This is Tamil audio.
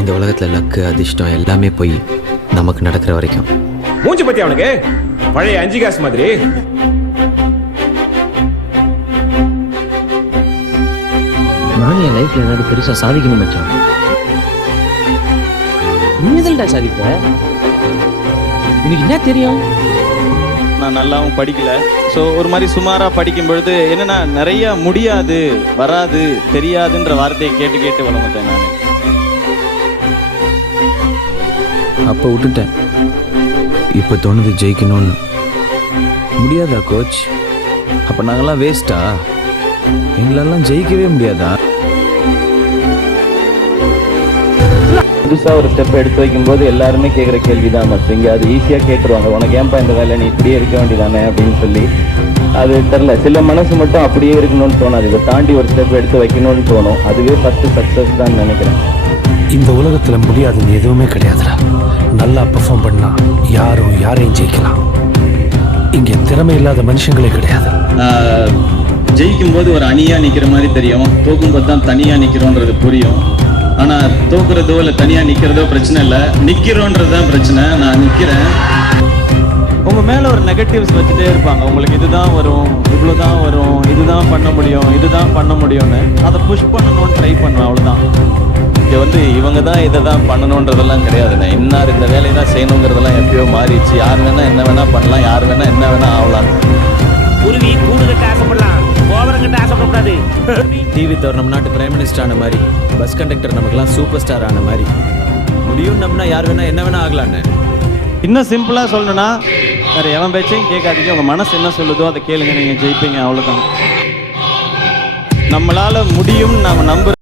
இந்த உலகத்தில் லக்கு அதிர்ஷ்டம் எல்லாமே போய் நமக்கு நடக்கிற வரைக்கும். மூஞ்சி பத்தி அவனுக்கு பழைய 5 காசு மாதிரி. நான் என் லைஃப்ல ஏதாவது பெருசா சாதிக்கணும் மச்சான். நீதல்டா சாதிப்ப. உனக்கு என்ன தெரியும்? நான் நல்லாவும் படிக்கல. ஸோ ஒரு மாதிரி சுமாராக படிக்கும் பொழுது என்னென்னா நிறைய முடியாது, வராது, தெரியாதுன்ற வார்த்தையை கேட்டு கேட்டு வளர்ந்துட்டேன் நான். அப்போ விட்டுட்டேன். இப்போ தோணுது ஜெயிக்கணும்னு. முடியாதா கோச்? அப்போ நாங்கள்லாம் வேஸ்ட்டா? எங்களெல்லாம் ஜெயிக்கவே முடியாதா? புதுசாக ஒரு ஸ்டெப் எடுத்து வைக்கும்போது எல்லாருமே கேட்குற கேள்வி தான் மச்சிங்க. அது ஈஸியாக கேட்டுருவாங்க, உனக்கு ஏன்பா இந்த வேலை, நீ இப்படியே இருக்க வேண்டியதானே அப்படின்னு சொல்லி. அது தெரில, சில மனசு மட்டும் அப்படியே இருக்கணும்னு தோணும். இதை தாண்டி ஒரு ஸ்டெப் எடுத்து வைக்கணும்னு தோணும். அதுவே ஃபஸ்ட்டு சக்ஸஸ் தான் நினைக்கிறேன். இந்த உலகத்தில் முடியாதுன்னு எதுவுமே கிடையாதுடா. நல்லா பெர்ஃபார்ம் பண்ணா யாரையும் ஜெயிக்கலாம். இங்கே திறமை இல்லாத மனுஷங்களே கிடையாது. ஜெயிக்கும் போது ஒரு அணியாக நிற்கிற மாதிரி தெரியும், தோக்கும்போது தான் தனியாக நிற்கிறோன்றது புரியும். ஆனால் தோக்குறதோ இல்லை தனியாக நிற்கிறதோ பிரச்சனை இல்லை, நிற்கிறோன்றது தான் பிரச்சனை. நான் நிற்கிறேன். உங்கள் மேலே ஒரு நெகட்டிவ்ஸ் வச்சுட்டே இருப்பாங்க. உங்களுக்கு இதுதான் வரும், இவ்வளோ தான் வரும், இதுதான் பண்ண முடியும், இதுதான் பண்ண முடியும்னு. அதை புஷ் பண்ணணும்னு ட்ரை பண்ணுவேன், அவ்வளோதான். இங்கே இவங்க தான் இதை தான் பண்ணணுன்றதெல்லாம் கிடையாதுண்ணே. இன்னார் இந்த வேலையை தான் செய்யணுங்கிறதெல்லாம் எப்பயோ மாறிடுச்சு. யார் வேணால் என்ன வேணால் பண்ணலாம், யார் வேணால் என்ன வேணால் ஆகலாம். குருவி கூடு கட்ட ஆசைப்படலாம், கோபுரம் கட்ட ஆசைப்படக்கூடாது. டிவி தவிர நம்ம நாட்டு பிரைம் மினிஸ்டர் ஆன மாதிரி, பஸ் கண்டக்டர் நமக்குலாம் சூப்பர் ஸ்டார் ஆன மாதிரி. முடியும் நம்மனா யார் வேணா என்ன வேணா ஆகலான்னு. இன்னும் சிம்பிளாக சொல்லணும்னா வேறு எவன் பேச்சையும் கேட்காதீங்க. உங்கள் மனசு என்ன சொல்லுதோ அதை கேளுங்க, நீங்கள் ஜெயிப்பீங்க, அவ்வளோதான். நம்மளால் முடியும், நாம் நம்புற